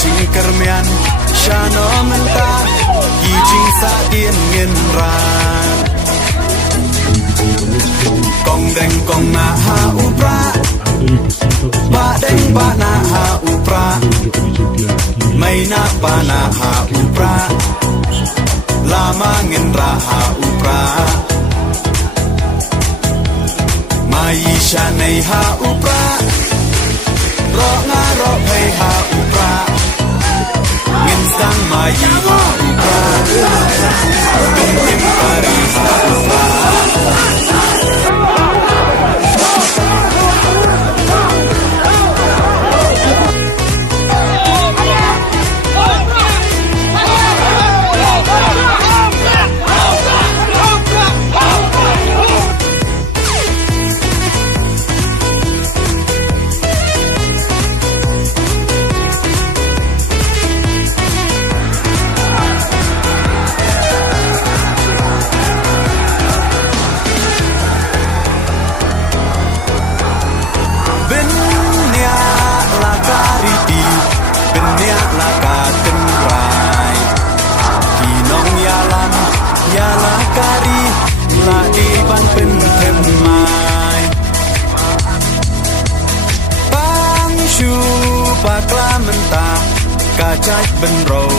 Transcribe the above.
jing kermian shano menta jing sa dien ngin ran kong deng kong na ha upra ba deng ba na ha upra mai na ba na ha upra lama ngin ra ha upra mai sha nei ha upra ro nga ro phei ha upra ngin sang mai ha upra kim kim pari ha upra Pakla mentah kacak benrol